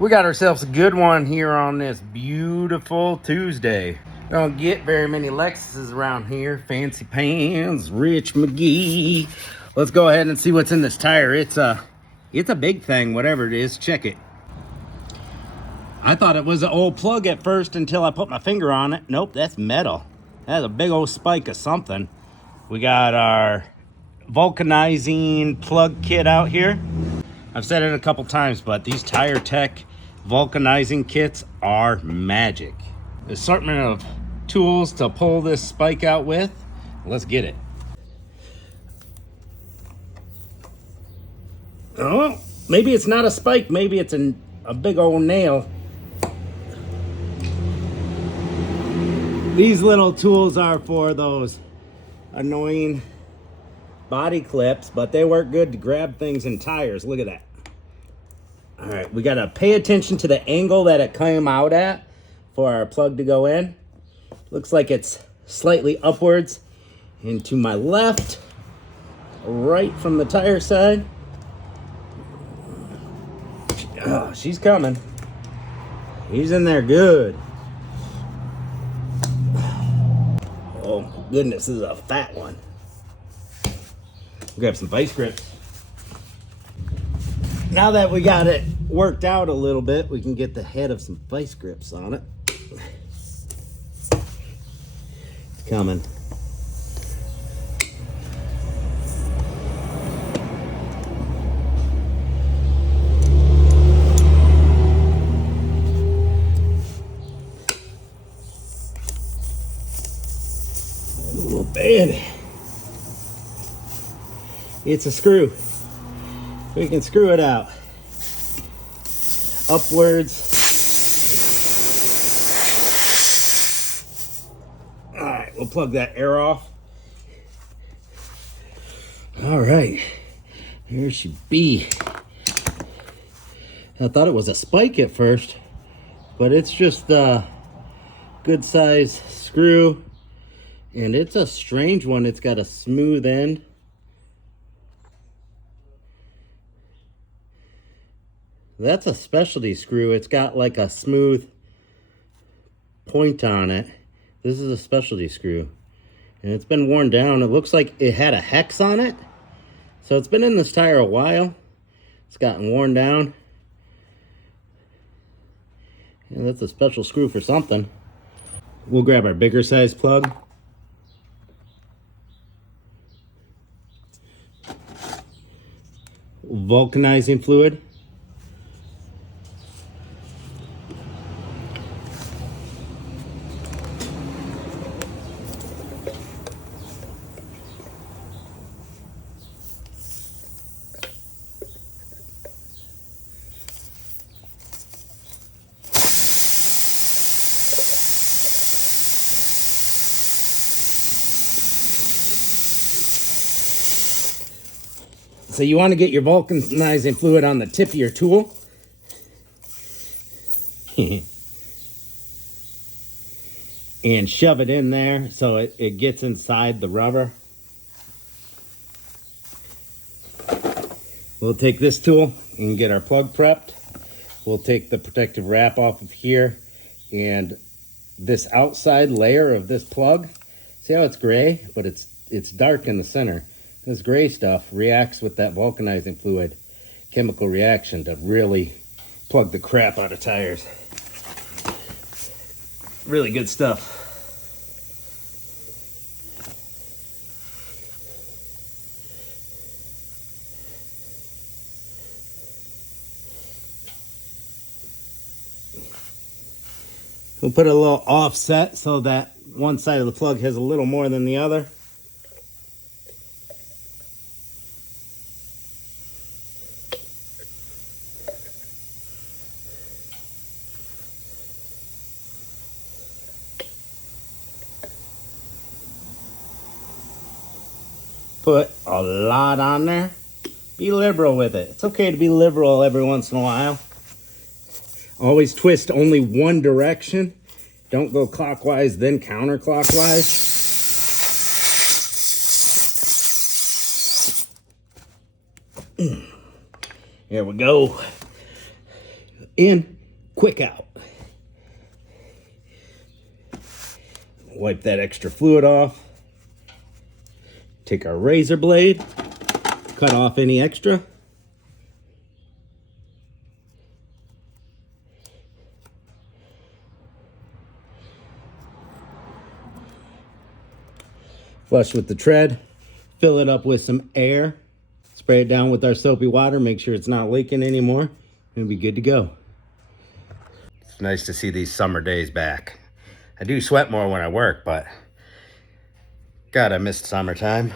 We got ourselves a good one here on this beautiful Tuesday. Don't get very many Lexuses around here. Fancy Pants, Rich McGee. Let's go ahead and see what's in this tire. It's a big thing, whatever it is. Check it. I thought it was an old plug at first until I put my finger on it. Nope, that's metal. That's a big old spike of something. We got our vulcanizing plug kit out here. I've said it a couple times, but these Tire Tech vulcanizing kits are magic. Assortment of tools to pull this spike out with. Let's get it. Oh, maybe it's not a spike. Maybe it's a big old nail. These little tools are for those annoying body clips, but they work good to grab things in tires. Look at that. All right, we gotta pay attention to the angle that it came out at for our plug to go in. Looks like it's slightly upwards and to my left, right from the tire side. Oh, she's coming. He's in there good. Oh goodness, this is a fat one. Grab some vice grips. Now that we got it worked out a little bit, we can get the head of some vice grips on it. It's coming. Oh man. It's a screw. We can screw it out. Upwards. All right, we'll plug that air off. All right, here she be. I thought it was a spike at first, but it's just a good size screw, and it's a strange one. It's got a smooth end. That's a specialty screw. It's got like a smooth point on it. This is a specialty screw. And it's been worn down. It looks like it had a hex on it. So it's been in this tire a while. It's gotten worn down. And that's a special screw for something. We'll grab our bigger size plug. Vulcanizing fluid. So you want to get your vulcanizing fluid on the tip of your tool. And shove it in there so it gets inside the rubber. We'll take this tool and get our plug prepped. We'll take the protective wrap off of here, and this outside layer of this plug, see how it's gray, but it's dark in the center. This gray stuff reacts with that vulcanizing fluid, chemical reaction, to really plug the crap out of tires. Really good stuff. We'll put a little offset so that one side of the plug has a little more than the other. Put a lot on there. Be liberal with it. It's okay to be liberal every once in a while. Always twist only one direction. Don't go clockwise, then counterclockwise. Here we go. in, quick out. Wipe that extra fluid off. Take our razor blade, cut off any extra. Flush with the tread, fill it up with some air, spray it down with our soapy water, make sure it's not leaking anymore, and be good to go. It's nice to see these summer days back. I do sweat more when I work, but God, I missed summertime.